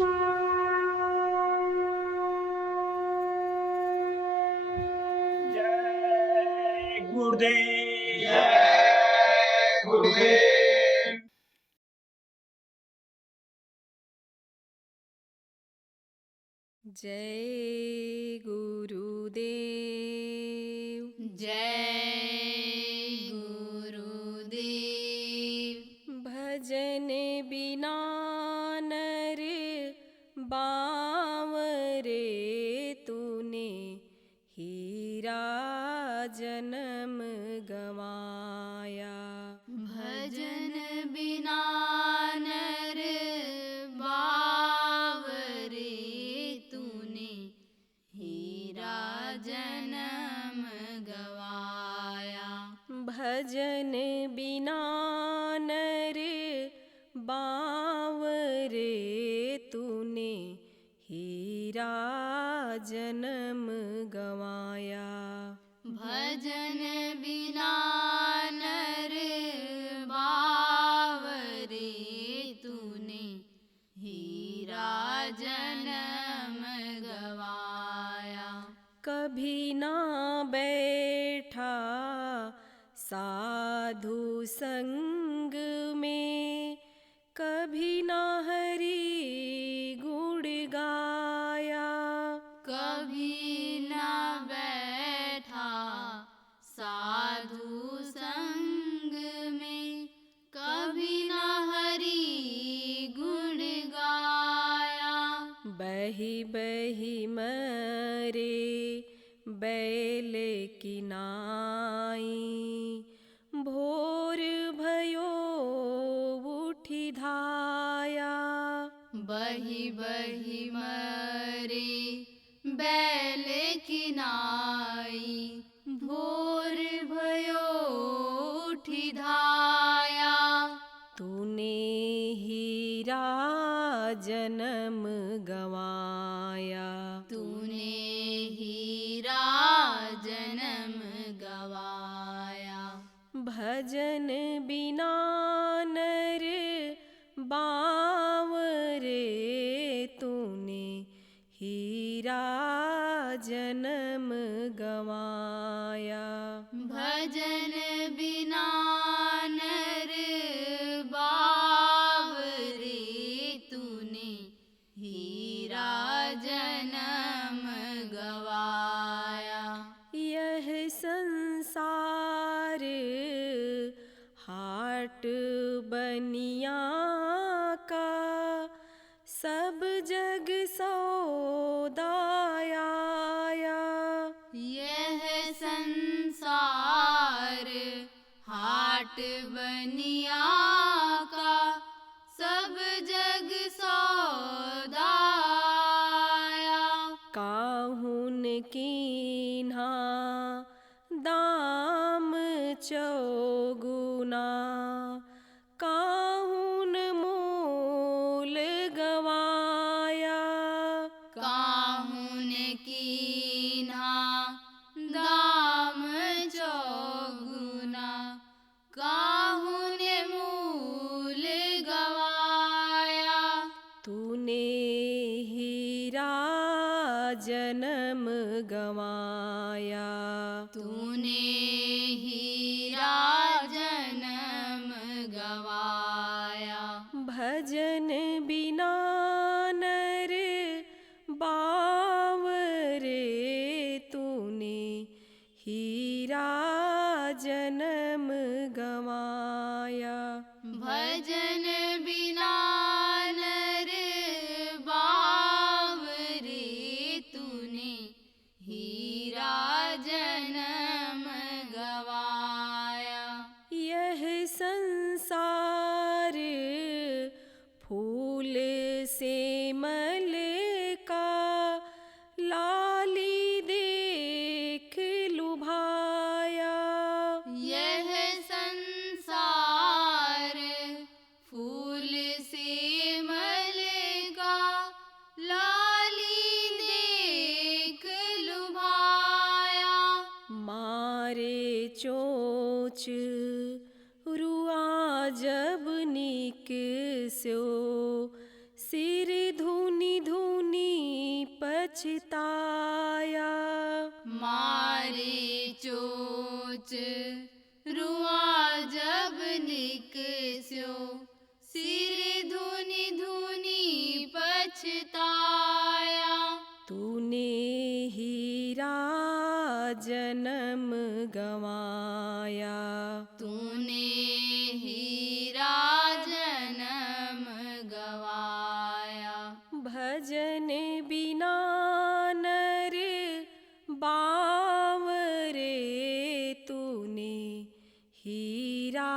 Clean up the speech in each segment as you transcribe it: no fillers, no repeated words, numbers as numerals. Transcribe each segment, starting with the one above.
जय गुरुदेव। जय गुरुदेव। जय गुरुदेव। जय गुरुदेव। भजन बिना नर बावरे, तूने हीरा जन्म गवाया। भजन बिना नर बावरे, तूने हीरा जन्म गवाया। भजन बिना नर बावरे, तूने हीरा जन्म गवाया। भजन बिना नर बावरे, तूने हीरा जन्म गवाया। कभी ना बैठा साधु संग में, कभी ना हरि गुण गाया। कभी न बैठा साधु संग में, कभी न हरि गुण गाया। बही बही मरे बैल की नाई, भोर भयो उठी धाया। बही बही मरे बैल की नाई, भोर भयो उठी धाया। तूने हीरा जन्म गवाया। तूने हीरा जन्म गवाया। भजन बिना नर बावरे, तूने हीरा जन्म गवाया। भजन बिना नर बावरे, तूने हीरा जन्म गवाया। यह संसार हाट बनिया का, सब जग सौदाया। यह संसार हाट बनिया का, सब जग सौदाया। काहुन कीन्हा दाम चौगुना, काहुन मूल गवाया। काहुन कीन्हा दाम चौगुना, काहुन मूल गवाया। तूने हीरा जन्म गवाया। तूने हीरा जन्म गवाया। भजन बिना नर बावरे, तूने हीरा जन्म गवाया। भजन बिना नर बावरे, तूने हीरा जन्म गवाया। यह संसार फूल से मल का, लाली देख लुभाया। यह संसार फूल से मलेगा, लाली देख लुभाया। मारे चोच रुआ जब निक स्यो, सिर धुन पछताया। मारे चोच रुआ जब निकस्यो, सिर धुनि धुनि पछताया। तूने हीरा जन्म गवाया। तूने हीरा जन्म गवाया। भजन बिना नर बावरे, तूने हीरा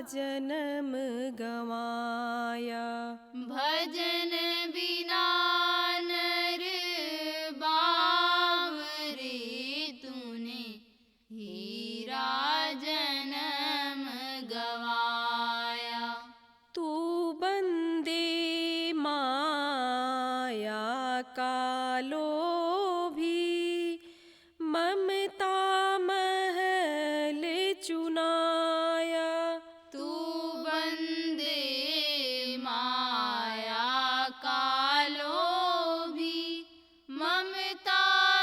जन्म गवाया। भजन बिना नर बावरे, तूने हीरा जन्म गवाया। तू बंदे माया का लोभी, ममता महल चुनाया। तू बंदे माया का लोभी, ममता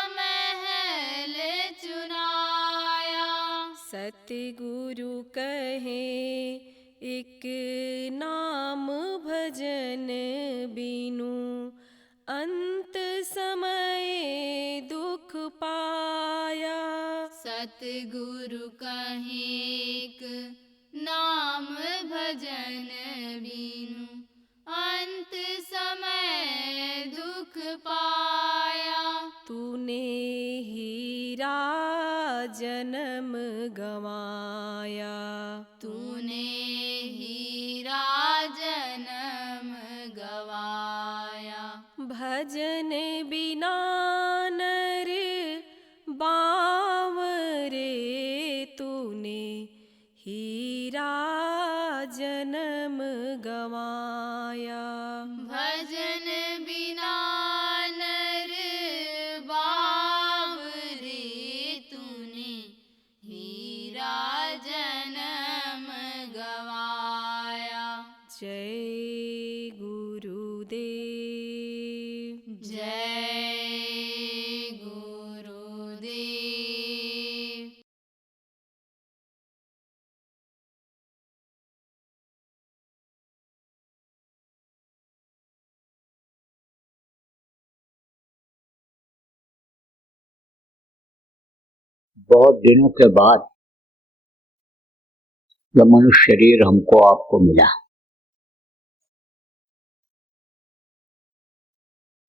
महल चुनाया। सतगुरु कहे एक नाम भजन बिनु, अंत समय दुख पाया। सतगुरु कहे एक नाम भजन बिनु, अंत समय दुख पाया। तूने हीरा जन्म गवाया। तूने हीरा जन्म गवाया। भजन बिना नर बावरे, तूने हीरा जन्म गवाया। भजन बिना नर बावरे, तूने हीरा जन्म गवाया। जय गुरुदेव। जय गुरुदेव। बहुत दिनों के बाद यह मनुष्य शरीर हमको आपको मिला।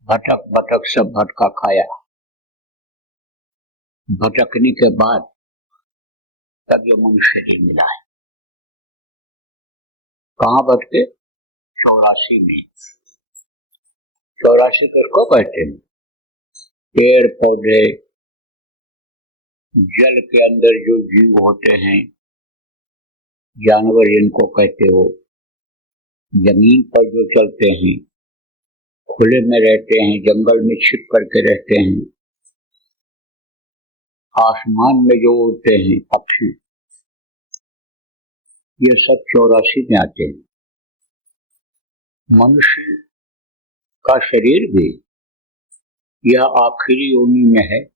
भटक भटक सब भटका खाया। भटकने के बाद तब यह मनुष्य शरीर मिला है। कहाँ भटके? 84 में। 84 किसको कहते हैं? पेड़ पौधे, जल के अंदर जो जीव होते हैं, जानवर जिनको कहते हो, जमीन पर जो चलते हैं, खुले में रहते हैं, जंगल में छिप करके रहते हैं, आसमान में जो उड़ते हैं पक्षी, ये सब 84 में आते हैं। मनुष्य का शरीर भी यह आखिरी योनि में है।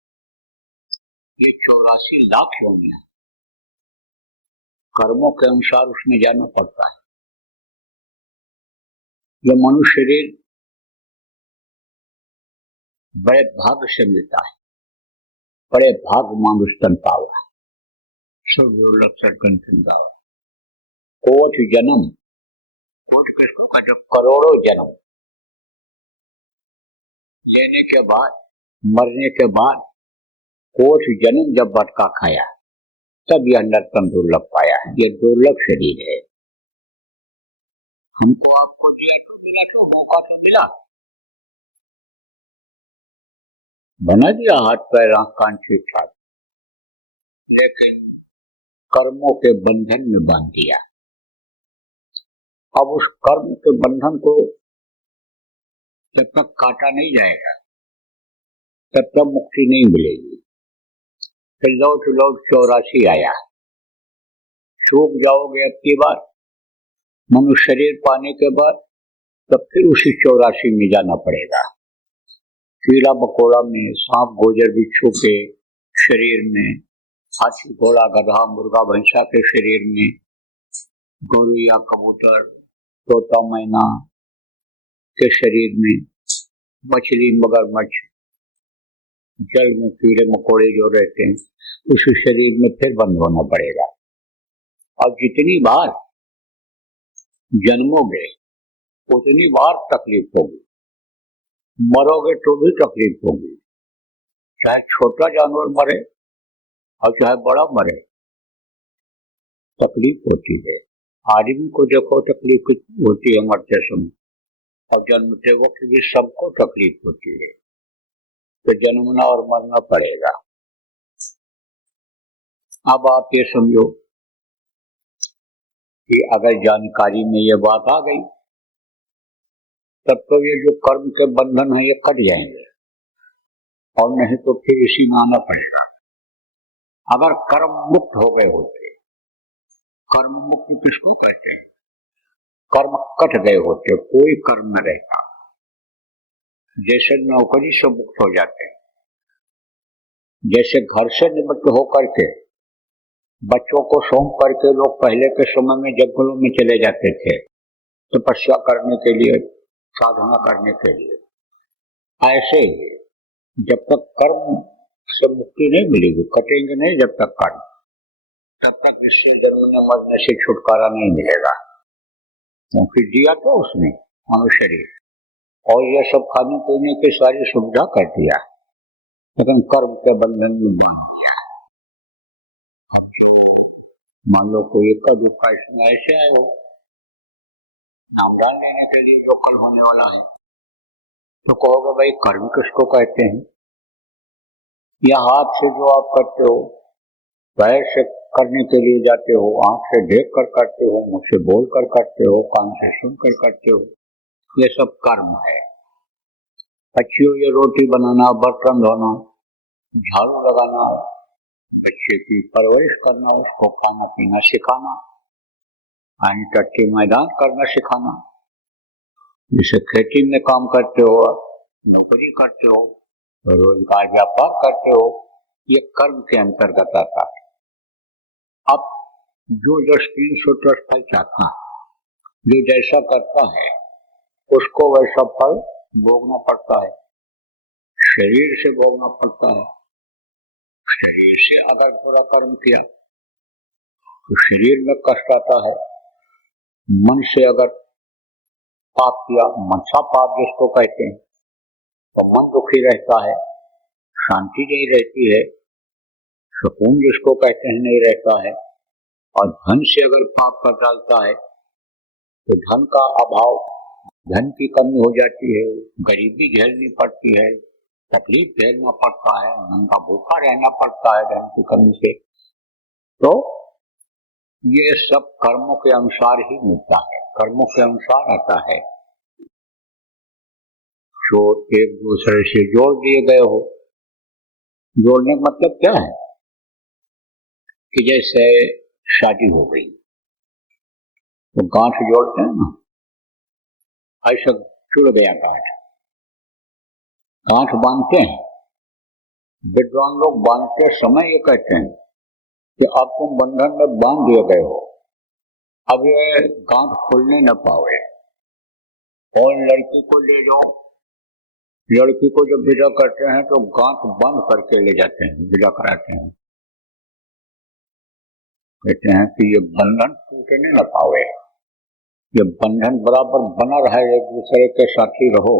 ये 84 लाख योनियां कर्मों के अनुसार उसमें जाना पड़ता है। यह मनुष्य शरीर बड़े भाग्य से मिलता है। बड़े भाग्य मानुष तन पावा है। सब दुर्लभ सदगंधन गावा। कोट जन्म, कोट किसको कहते? करोड़ों जन्म लेने के बाद, मरने के बाद कोट जन्म जब भटका खाया, तब यह नर्तन दुर्लभ पाया है। यह दुर्लभ शरीर है। हमको आपको दिया तो मिला, तो मौका तो मिला, बना दिया हाथ पैर आंख कान ठीक ठाक, लेकिन कर्मों के बंधन में बांध दिया। अब उस कर्म के बंधन को जब तक काटा नहीं जाएगा, तब तक मुक्ति नहीं मिलेगी। फिर लौट लौट 84 आया। सूख जाओगे अब की बार, मनुष्य शरीर पाने के बाद, तब फिर उसी 84 में जाना पड़ेगा। कीड़ा मकोड़ा में, सांप गोजर बिच्छू के शरीर में, हाथी घोड़ा गधा मुर्गा भैंसा के शरीर में, गोरू या कबूतर तोता मैना के शरीर में, मछली मगरमच्छ जल में कीड़े मकोड़े जो रहते हैं उस शरीर में फिर बंद होना पड़ेगा। और जितनी बार जन्मोगे उतनी बार तकलीफ होगी, मरोगे तो भी तकलीफ होगी। चाहे छोटा जानवर मरे और चाहे बड़ा मरे, तकलीफ होती है। आदमी को देखो तकलीफ कितनी होती है मरते समय, और जन्मते वक्त भी सबको तकलीफ होती है। तो जन्मना और मरना पड़ेगा। अब आप ये समझो कि अगर जानकारी में ये बात आ गई तब तो ये जो कर्म के बंधन है ये कट जाएंगे, और नहीं तो फिर इसी में आना पड़ेगा। अगर कर्म मुक्त हो गए होते, कर्म मुक्त किसको कहते हैं? कर्म कट गए होते, कोई कर्म न रहता। जैसे नौकरी से मुक्त हो जाते हैं, जैसे घर से निवृत्त होकर के बच्चों को सौंप करके लोग पहले के समय में जंगलों में चले जाते थे तपस्या करने के लिए, साधना करने के लिए। ऐसे ही जब तक कर्म से मुक्ति नहीं मिलेगी, कटेंगे नहीं जब तक कर्म, तब तक इससे जन्मने मरने से छुटकारा नहीं मिलेगा। क्योंकि दिया तो उसने मनुष्य शरीर, और यह सब खाने पीने की सारी सुविधा कर दिया, लेकिन कर्म के बंधन में बांध दिया। मान लो कोई इक्का दुक्का इसमें ऐसे आए हो नाम डाल लेने के लिए जो कल होने वाला है, तो कहोगे भाई कर्म किसको कहते हैं? या हाथ से जो आप करते हो, पैर से करने के लिए जाते हो, आंख से देख कर करते हो, मुंह से बोल कर करते हो, कान से सुनकर करते हो, ये सब कर्म है। बच्चियों ये रोटी बनाना, बर्तन धोना, झाड़ू लगाना, बच्चे की परवरिश करना, उसको खाना पीना सिखाना, पानी टट्टी मैदान करना सिखाना, जैसे खेती में काम करते हो, नौकरी करते हो, रोजगार व्यापार करते हो, ये कर्म के अंतर्गत आता है। अब जो 310 फल चाहता है, जो जैसा करता है उसको वैसा फल भोगना पड़ता है, शरीर से भोगना पड़ता है। शरीर से अगर पूरा कर्म किया तो शरीर में कष्ट आता है। मन से अगर पाप किया, मनसा पाप जिसको कहते हैं, तो मन दुखी रहता है, शांति नहीं रहती है, सुकून जिसको कहते हैं नहीं रहता है। और धन से अगर पाप कर डालता है तो धन का अभाव, धन की कमी हो जाती है, गरीबी झेलनी पड़ती है, तकलीफ झेलना पड़ता है, नंगा भूखा रहना पड़ता है धन की कमी से। तो ये सब कर्मों के अनुसार ही मिलता है, कर्मों के अनुसार आता है। जो एक दूसरे से जोड़ दिए गए हो, जोड़ने का मतलब क्या है कि जैसे शादी हो गई तो गांठ जोड़ते हैं ना, ऐसा जुड़ गया गांठ, गांठ बांधते हैं। विद्वान लोग बांधते समय ये कहते हैं कि आप तुम बंधन में बांध दिए गए हो, अब ये गांठ खुलने न पावे। और लड़की को ले जाओ, लड़की को जब विदा करते हैं तो गांठ बंद करके ले जाते हैं, विदा कराते हैं। कहते हैं कि ये बंधन टूटने न पावे, ये बंधन बराबर बना रहे, एक दूसरे के साथी रहो।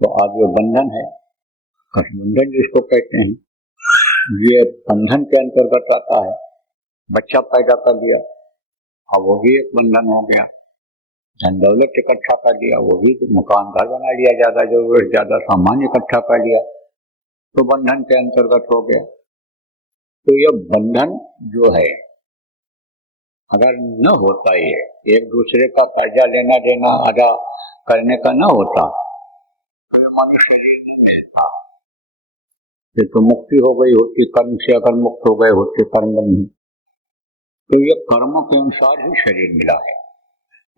तो आज ये बंधन है, गठबंधन जिसको कहते हैं, ये बंधन के अंतर्गत आता है। बच्चा पैदा कर दिया, अब वो भी एक बंधन हो गया। धन दौलत इकट्ठा कर लिया, वो भी मकान घर बना लिया, ज्यादा जरूरत ज्यादा सामान इकट्ठा कर लिया, तो बंधन के अंतर्गत हो गया। तो ये बंधन जो है अगर न होता, ये एक दूसरे का कर्जा लेना देना अदा करने का न होता, मनुष्य नहीं मिलता, फिर तो मुक्ति हो गई होती। कर्म से अगर मुक्त हो गए होते कर्म बंधन, तो ये कर्मों के अनुसार ही शरीर मिला है।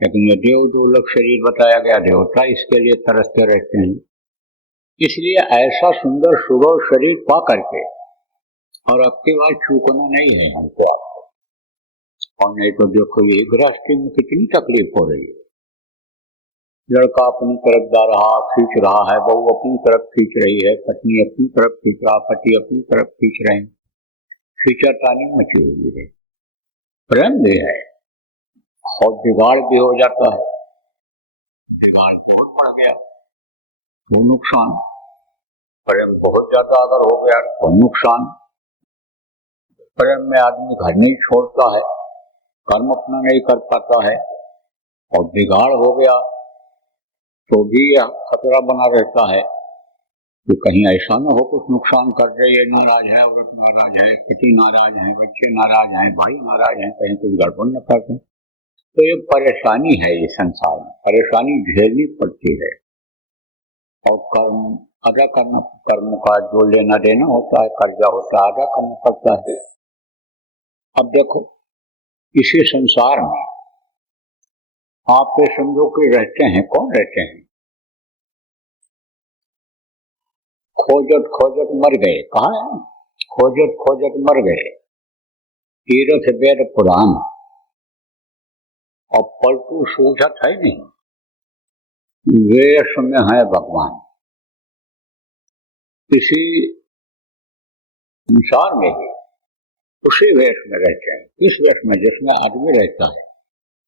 लेकिन ये देव दुर्लभ शरीर बताया गया, देवता इसके लिए तरसते रहते हैं। इसलिए ऐसा सुंदर सुगौर शरीर पा करके और आपके बाद चूकना नहीं है हमको आपको। और नहीं तो देखो ये गृहस्थी में कितनी तकलीफ हो रही है। लड़का अपनी तरफ जा रहा खींच रहा है, बहू अपनी तरफ खींच रही है, पत्नी अपनी तरफ खींच रहा, पति अपनी तरफ खींच रहे हैं, खींचातानी मची हुई है। प्रेम भी है और बिगाड़ भी हो जाता है। बिगाड़ बहुत बढ़ गया वो नुकसान, प्रेम बहुत ज्यादा अगर हो गया तो नुकसान। प्रेम में आदमी घर नहीं छोड़ता है, कर्म अपना नहीं कर पाता है, और बिगाड़ हो गया तो भी यह खतरा बना रहता है कि कहीं ऐसा न हो कुछ नुकसान कर दे। ये नाराज है, औरत नाराज है, पति नाराज है, बच्चे नाराज हैं, भाई नाराज हैं, कहीं कुछ गड़बड़ न कर दें। तो ये परेशानी है, ये संसार में परेशानी झेलनी पड़ती है। और कर्म अदा करना, कर्म का जो लेना देना होता है, कर्जा होता है, अदा करना पड़ता है। अब देखो इसी संसार में आप ये समझो कि रहते हैं, कौन रहते हैं? खोजत खोजत मर गए। कहाँ है? खोजत खोजत मर गए। तीरथ वेद पुराण और पलटू सूझत है नहीं, वेश में है भगवान। इसी संसार में ही उसी वेश में रहते हैं। इस वेश में जिसमें आदमी रहता है,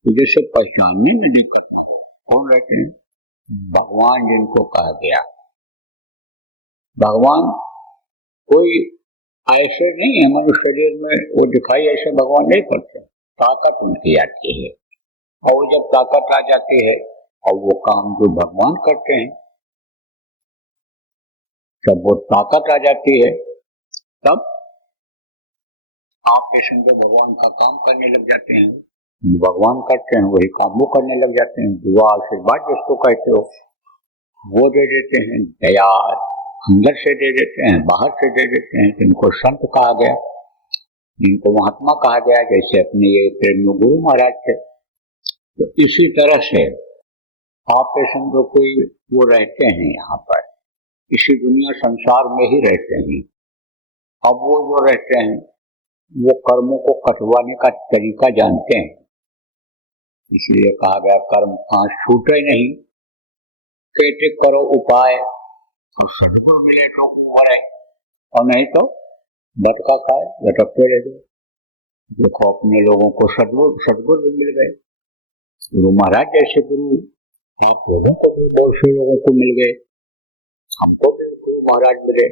जिसे पहचानने में दिक्कत न हो। कौन रहते हैं? भगवान, जिनको कहा गया। भगवान कोई ऐसे नहीं है मनुष्य शरीर में वो दिखाई ऐसे भगवान नहीं पड़ते। ताकत उनकी आती है, और वो जब ताकत आ जाती है और वो काम जो भगवान करते हैं, जब वो ताकत आ जाती है तब आप ऐसे भगवान का काम करने लग जाते हैं। भगवान करते हैं वही काम वो करने लग जाते हैं। दुआ आशीर्वाद जिसको कहते हो वो दे देते हैं। दया अंदर से दे देते हैं, बाहर से दे देते हैं। जिनको संत कहा गया, जिनको महात्मा कहा गया, जैसे अपने ये प्रेम गुरु महाराज थे। तो इसी तरह से आप समझो कोई वो रहते हैं यहाँ पर, इसी दुनिया संसार में ही रहते हैं। अब वो जो रहते हैं वो कर्मों को कटवाने का तरीका जानते हैं। इसलिए कहा गया कर्म फांस छूटे नहीं, कहते करो उपाय तो सदगुरु मिले तो उमरे, और नहीं तो भटका खाए लटकते रह गए। देखो अपने लोगों को सदगुरु भी मिल गए, गुरु महाराज जैसे गुरु आप लोगों को भी बहुत से लोगों को मिल गए, हमको भी गुरु महाराज मिले,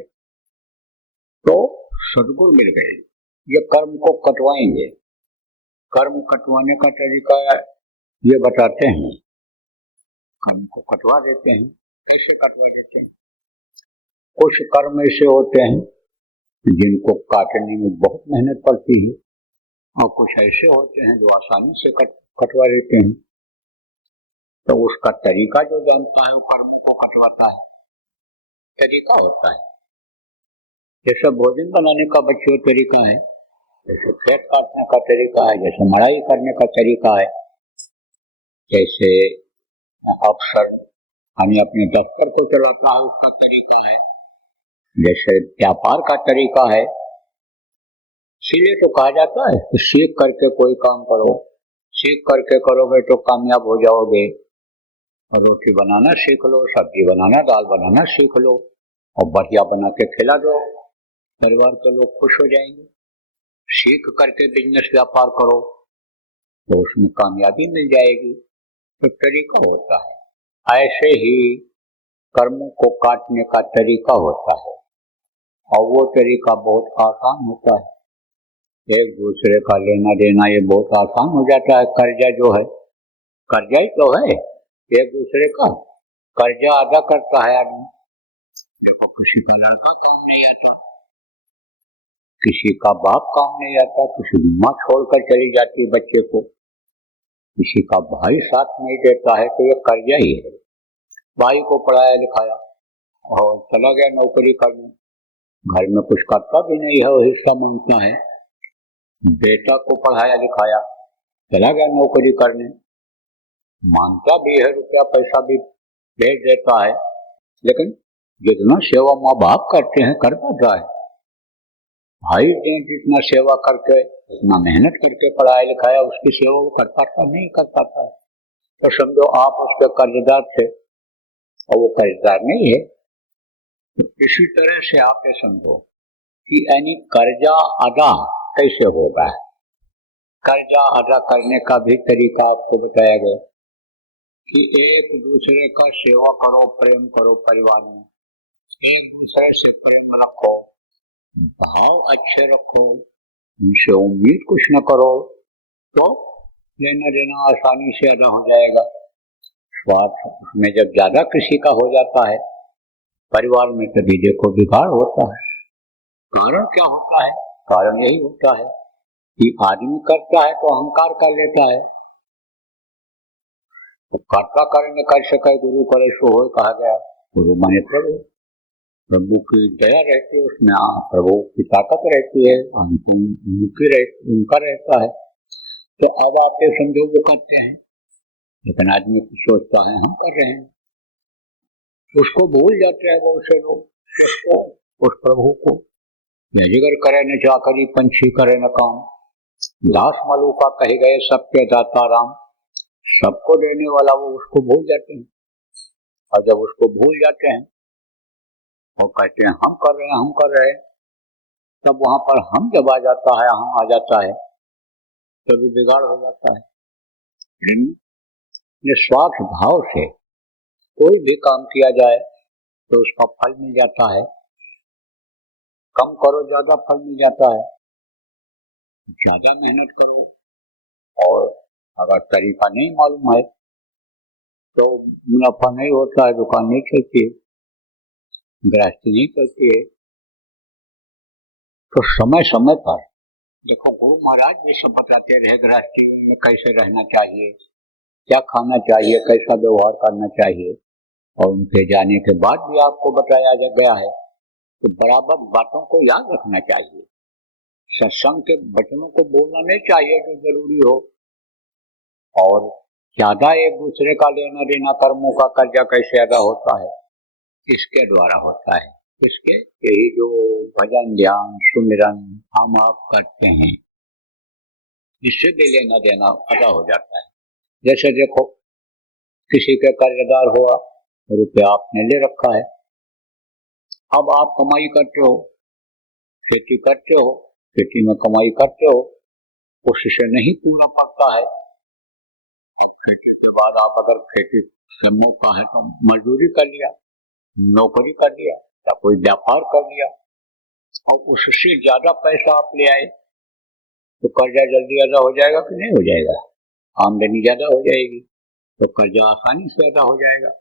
तो सदगुरु मिल गए। ये कर्म को कटवाएंगे। कर्म कटवाने का तरीका ये बताते हैं। कर्म को कटवा देते हैं। कैसे कटवा देते हैं? कुछ कर्म ऐसे होते हैं जिनको काटने में बहुत मेहनत पड़ती है, और कुछ ऐसे होते हैं जो आसानी से कटवा देते हैं। तो उसका तरीका जो जानता है वो कर्मों को कटवाता है। तरीका होता है जैसे भोजन बनाने का बच्चों तरीका है, जैसे खेत काटने का तरीका है, जैसे मड़ाई करने का तरीका है, जैसे अफसर यानी अपने दफ्तर को चलाता है उसका तरीका है, जैसे व्यापार का तरीका है। इसीलिए तो कहा जाता है कि सीख करके कोई काम करो, सीख करके करोगे तो कामयाब हो जाओगे। रोटी बनाना सीख लो, सब्जी बनाना, दाल बनाना सीख लो, और बढ़िया बना के खिला दो, परिवार के लोग खुश हो जाएंगे। सीख करके बिजनेस व्यापार करो तो उसमें कामयाबी मिल जाएगी। तो तरीका होता है। ऐसे ही कर्मों को काटने का तरीका होता है, और वो तरीका बहुत आसान होता है। एक दूसरे का लेना देना ये बहुत आसान हो जाता है। कर्जा जो है, कर्जा ही तो है, एक दूसरे का कर्जा अदा करता है आदमी। देखो किसी का लड़का काम नहीं आता, किसी का बाप काम नहीं आता, किसी की माँ छोड़कर चली जाती है बच्चे को, किसी का भाई साथ नहीं देता है, तो ये कर्जा ही है। भाई को पढ़ाया लिखाया और चला गया नौकरी करने, घर में कुछ करता भी नहीं है, वो हिस्सा मांगता है। बेटा को पढ़ाया लिखाया, चला गया नौकरी करने, मांगता भी है, रुपया पैसा भी भेज देता है, लेकिन जितना सेवा माँ बाप करते हैं कर पाता है? भाई ने जितना सेवा करके, इतना मेहनत करके पढ़ाया लिखाया, उसकी सेवा वो कर पाता नहीं कर पाता है। तो समझो आप उसके कर्जदार थे और वो कर्जदार नहीं है। तो इसी तरह से आप ये समझो कि यानी कर्जा अदा कैसे होगा। कर्जा अदा करने का भी तरीका आपको बताया गया कि एक दूसरे का सेवा करो, प्रेम करो, परिवार में एक दूसरे से प्रेम रखो, भाव अच्छे रखो, उनसे उम्मीद कुछ न करो, तो लेना देना आसानी से अदा हो जाएगा। स्वार्थ उसमें जब ज्यादा किसी का हो जाता है परिवार में, तभी देखो बिगाड़ होता है। कारण क्या होता है? कारण यही होता है कि आदमी करता है तो अहंकार कर लेता है। तो कर्ता करे न कर सके, गुरु करे सो हो कहा गया। गुरु माने प्रभु, प्रभु की दया रहती है उसमें, प्रभु की ताकत रहती है, उनका रहता है। तो अब आप ये समझो वो करते हैं, लेकिन आदमी सोचता है हम कर रहे हैं, उसको भूल जाते हैं बहुत से लोग, उस प्रभु को। जिगर करे न चाकरी, पंछी करे न काम, दास मलुका कहे गए सबके दाता राम। सबको देने वाला वो उसको भूल जाते हैं। और जब उसको भूल जाते हैं वो कहते हैं हम कर रहे हैं, हम कर रहे हैं। तब वहां पर हम जब आ जाता है, हम आ जाता है, तभी बिगाड़ हो जाता है। निस्वार्थ भाव से कोई भी काम किया जाए तो उसका फल मिल जाता है। कम करो ज्यादा फल मिल जाता है, ज्यादा मेहनत करो और अगर तरीका नहीं मालूम है तो मुनाफा नहीं होता है, दुकान नहीं चलती है, गृहस्थी नहीं चलती है। तो समय समय पर देखो गुरु महाराज भी सब बताते रहे गृहस्थी में कैसे रहना चाहिए, क्या खाना चाहिए, कैसा व्यवहार करना चाहिए। और उनके जाने के बाद भी आपको बताया गया है तो बराबर बातों को याद रखना चाहिए। सत्संग के वचनों को बोलना नहीं चाहिए जो जरूरी हो, और ज्यादा एक दूसरे का लेना देना, कर्मों का कर्जा कैसे अदा होता है, इसके द्वारा होता है। इसके यही जो भजन ध्यान सुमिरन हम आप करते हैं, इससे भी लेना देना अदा हो जाता है। जैसे देखो किसी के कर्जदार हुआ, रुपया आपने ले रखा है, अब आप कमाई करते हो, खेती करते हो, खेती में कमाई करते हो, उससे नहीं पूरा पड़ता है। खेती के बाद आप अगर खेती से मौका है तो मजदूरी कर लिया, नौकरी कर लिया या कोई व्यापार कर लिया और उससे ज्यादा पैसा आप ले आए तो कर्जा जल्दी अदा हो जाएगा कि नहीं हो जाएगा? आमदनी ज्यादा हो जाएगी तो कर्जा आसानी से अदा हो जाएगा,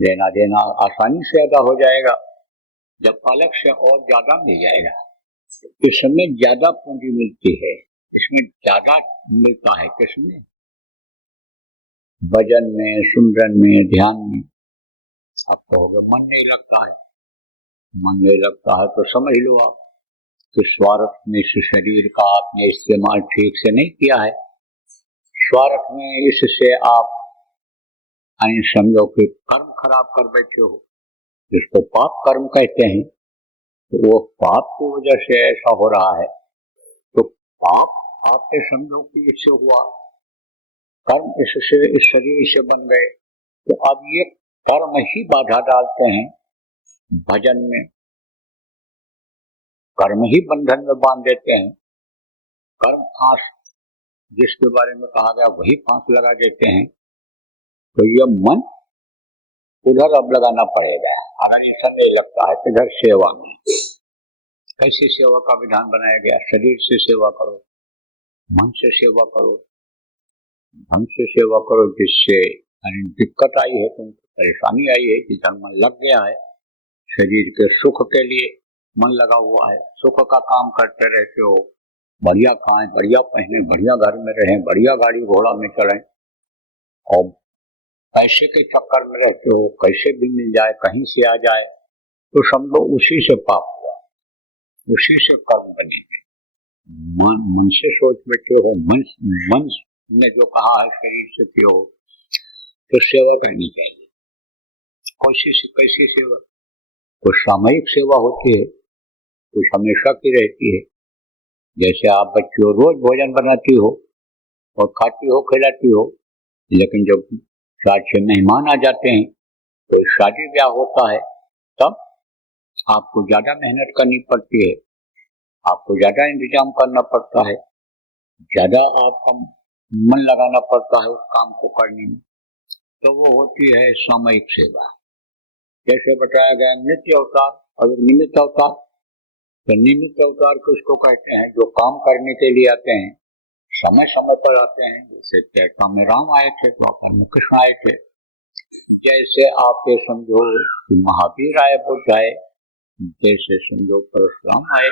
लेना देना आसानी से अदा हो जाएगा। जब अलग से और ज्यादा मिल जाएगा, इसमें ज्यादा पूंजी मिलती है, इसमें ज्यादा मिलता है। किसमें? भजन में, सुमरन में, ध्यान में। आप कहोगे मन नहीं लगता है, मन नहीं लगता है तो समझ लो आप कि स्वार्थ में इस शरीर का आपने इस्तेमाल ठीक से नहीं किया है। स्वार्थ में इससे आप समझो कि कर्म खराब कर बैठे हो, जिसको पाप कर्म कहते हैं, तो वो पाप की वजह से ऐसा हो रहा है। तो पाप आपके समझो कि इससे हुआ, कर्म इससे इस शरीर से बन गए, तो अब ये कर्म ही बाधा डालते हैं भजन में, कर्म ही बंधन में बांध देते हैं। कर्म फांस जिसके बारे में कहा गया वही फांस लगा देते हैं। तो ये मन उधर अब लगाना पड़ेगा। अगर ऐसा नहीं लगता है तो इधर सेवा में कैसे सेवा का विधान बनाया गया? शरीर से सेवा करो, मन से सेवा करो, धन से सेवा करो। जिससे दिक्कत आई है, तुमको परेशानी आई है, जिधर मन लग गया है, शरीर के सुख के लिए मन लगा हुआ है, सुख का काम करते रहते हो, बढ़िया खाएं, बढ़िया पहने, बढ़िया घर में रहें, बढ़िया गाड़ी घोड़ा में चलें, और पैसे के चक्कर में रहते हो, कैसे भी मिल जाए, कहीं से आ जाए, तो समझो उसी से पाप हुआ, उसी से कर्म बनेंगे। मन से सोच बैठे हो, मन ने जो कहा है शरीर से किया हो, तो सेवा करनी चाहिए। कैसी सेवा? कुछ सामयिक सेवा होती है, कुछ हमेशा की रहती है। जैसे आप बच्चियों रोज भोजन बनाती हो और खाती हो खिलाती हो, लेकिन जब 4-6 मेहमान आ जाते हैं, कोई शादी ब्याह होता है, तब आपको ज्यादा मेहनत करनी पड़ती है, आपको ज्यादा इंतजाम करना पड़ता है, ज्यादा आपका मन लगाना पड़ता है उस काम को करने में। तो वो होती है सामयिक सेवा। जैसे बताया गया नित्य अवतार और निमित्त अवतार। तो निमित्त अवतार किसको कहते हैं? जो काम करने के लिए आते हैं, समय समय पर आते हैं। जैसे त्रेता में राम आए थे, द्वापर में कृष्ण आए थे। जैसे आप ये समझो कि महावीर आए, बुद्ध आए, जैसे समझो परशुराम आए,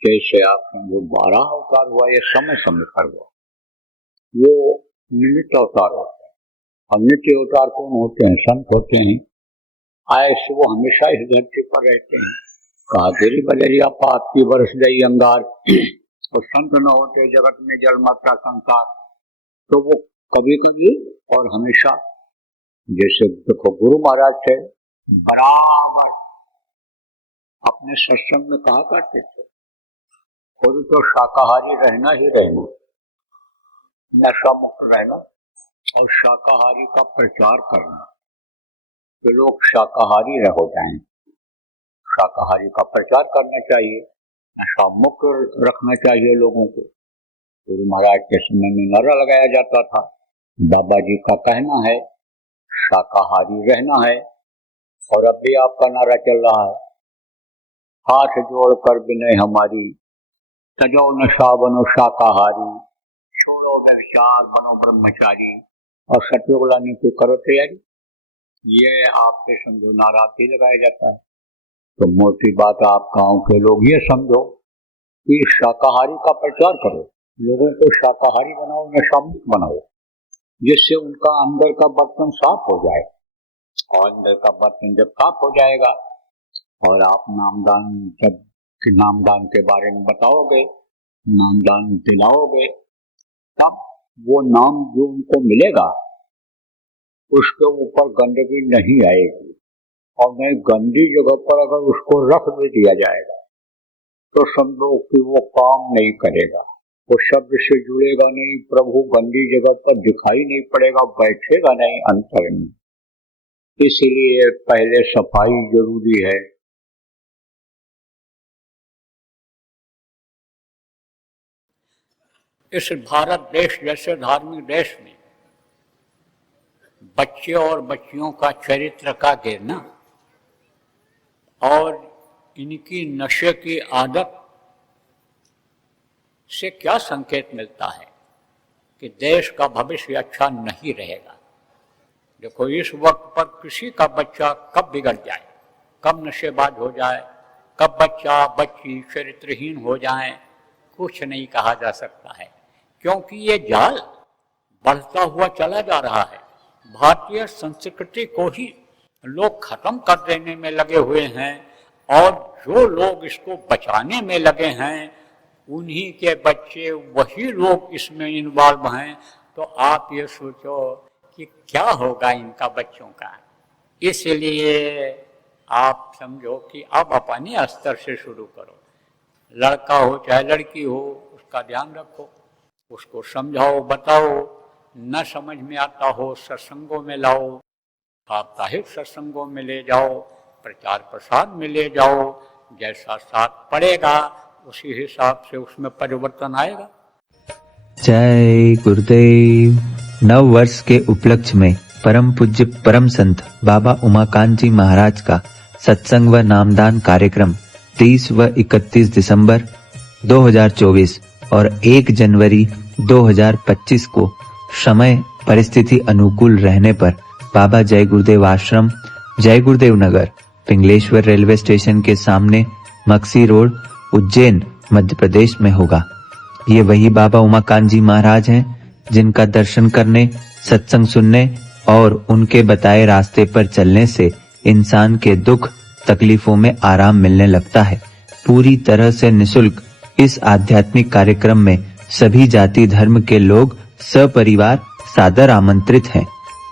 जैसे आप समझो 12 अवतार हुआ, ये समय समय पर हुआ, वो निमित्त अवतार होते हैं। और नित्य अवतार कौन होते हैं? संत होते हैं। आए से वो हमेशा इस धरती पर रहते हैं। कहा गिरी बजरिया पात की बरस गई अंगार, और संत न होते जगत में जल मात्रा संसार। तो वो कभी कभी और हमेशा, जैसे देखो गुरु महाराज थे, बराबर अपने सत्संग में कहा करते थे, खुद तो शाकाहारी रहना ही रहना, नशा मुक्त रहना और शाकाहारी का प्रचार करना, तो लोग शाकाहारी हो जाएं। शाकाहारी का प्रचार करना चाहिए, नशा मुक्त रखना चाहिए लोगों को। गुरु महाराज के समय में नारा लगाया जाता था, बाबा जी का कहना है शाकाहारी रहना है, और अब भी आपका नारा चल रहा है, हाथ जोड़कर विनय हमारी, तजो नशा बनो शाकाहारी, छोड़ो व्यभिचार बनो ब्रह्मचारी, और सत्योग लाने की करो तैयारी। ये आपके समझो नारा भी लगाया जाता है। तो मोटी बात, आप गांव के लोग ये समझो कि शाकाहारी का प्रचार करो, लोगों को शाकाहारी बनाओ, नशा मुक्त बनाओ, जिससे उनका अंदर का बर्तन साफ हो जाए। और अंदर का बर्तन जब साफ हो जाएगा और आप नामदान, जब नामदान के बारे में बताओगे, नामदान दिलाओगे, तब वो नाम जो उनको मिलेगा उसके ऊपर गंदगी नहीं आएगी। और नहीं गंदी जगह पर अगर उसको रख भी दिया जाएगा तो समझो कि वो काम नहीं करेगा, वो शब्द से जुड़ेगा नहीं, प्रभु गंदी जगह पर दिखाई नहीं पड़ेगा, बैठेगा नहीं अंतर में। इसलिए पहले सफाई जरूरी है। इस भारत देश जैसे धार्मिक देश में बच्चे और बच्चियों का चरित्र का गिरना और इनकी नशे की आदत से क्या संकेत मिलता है कि देश का भविष्य अच्छा नहीं रहेगा। देखो, इस वक्त पर किसी का बच्चा कब बिगड़ जाए, कब नशेबाज हो जाए, कब बच्चा बच्ची चरित्रहीन हो जाए, कुछ नहीं कहा जा सकता है, क्योंकि ये जाल बढ़ता हुआ चला जा रहा है। भारतीय संस्कृति को ही लोग खत्म कर देने में लगे हुए हैं, और जो लोग इसको बचाने में लगे हैं उन्हीं के बच्चे, वही लोग इसमें इन्वॉल्व हैं। तो आप ये सोचो कि क्या होगा इनका बच्चों का। इसलिए आप समझो कि अब अपने स्तर से शुरू करो। लड़का हो चाहे लड़की हो, उसका ध्यान रखो, उसको समझाओ, बताओ। न समझ में आता हो सत्संगों में लाओ, साप्ताहिक सत्संगों में ले जाओ, प्रचार प्रसार में ले जाओ। जैसा साथ पड़ेगा उसी हिसाब से उसमें परिवर्तन आएगा। जय गुरुदेव। नव वर्ष के उपलक्ष्य में परम पूज्य परम संत बाबा उमाकांत जी महाराज का सत्संग व नामदान कार्यक्रम 30 व 31 दिसंबर 2024 और 1 जनवरी 2025 को समय परिस्थिति अनुकूल रहने पर बाबा जय गुरुदेव आश्रम, जय गुरुदेव नगर, पिंगलेश्वर रेलवे स्टेशन के सामने, मक्सी रोड, उज्जैन, मध्य प्रदेश में होगा। ये वही बाबा उमाकांत जी महाराज हैं जिनका दर्शन करने, सत्संग सुनने और उनके बताए रास्ते पर चलने से इंसान के दुख तकलीफों में आराम मिलने लगता है। पूरी तरह से निशुल्क इस आध्यात्मिक कार्यक्रम में सभी जाति धर्म के लोग सपरिवार सादर आमंत्रित हैं।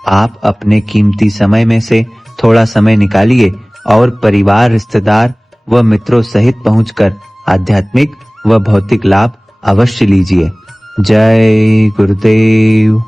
आप अपने कीमती समय में से थोड़ा समय निकालिए और परिवार, रिश्तेदार व मित्रों सहित पहुंचकर आध्यात्मिक व भौतिक लाभ अवश्य लीजिए। जय गुरुदेव।